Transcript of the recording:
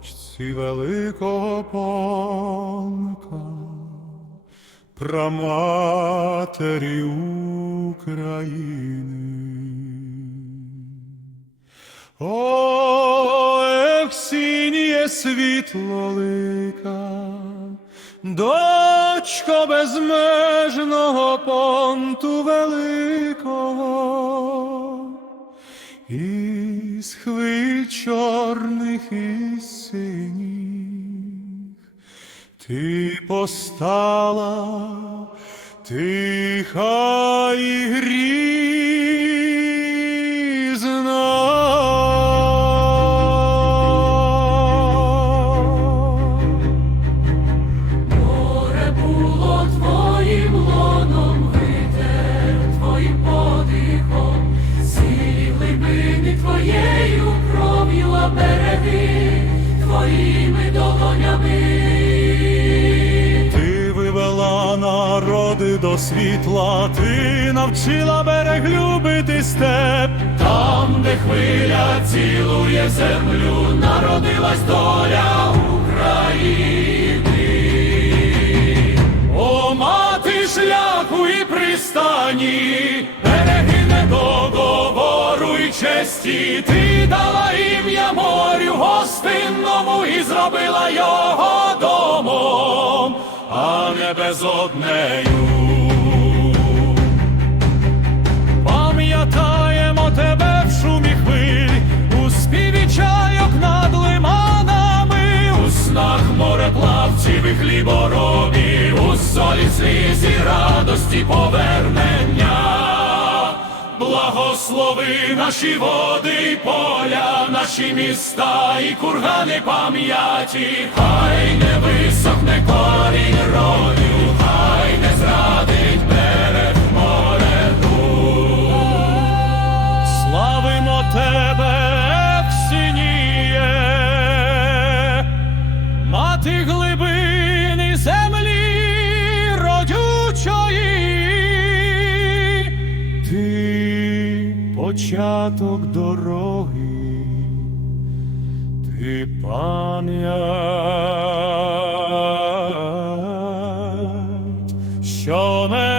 Дочці великого полка, праматері України. О, світло лика, дочко безмежного понту великого, із хвиль чорних і синіх ти постала тиха і грізна. Море було твоїм лоном, вітер твоїм подихом, сірі глибини твоєю кров'ю, а береги твоїми долонями. До світла, ти навчила берег любити степ. Там, де хвиля цілує землю, народилась доля України. О, мати шляху і пристані, береги недоговору і честі, ти дала ім'я морю гостинному і зробила його домом, а не безоднею. Солі слізі радості повернення. Благослови наші води і поля, наші міста і кургани пам'яті, хай не висохне початок дороги, ти пам'ять, що не.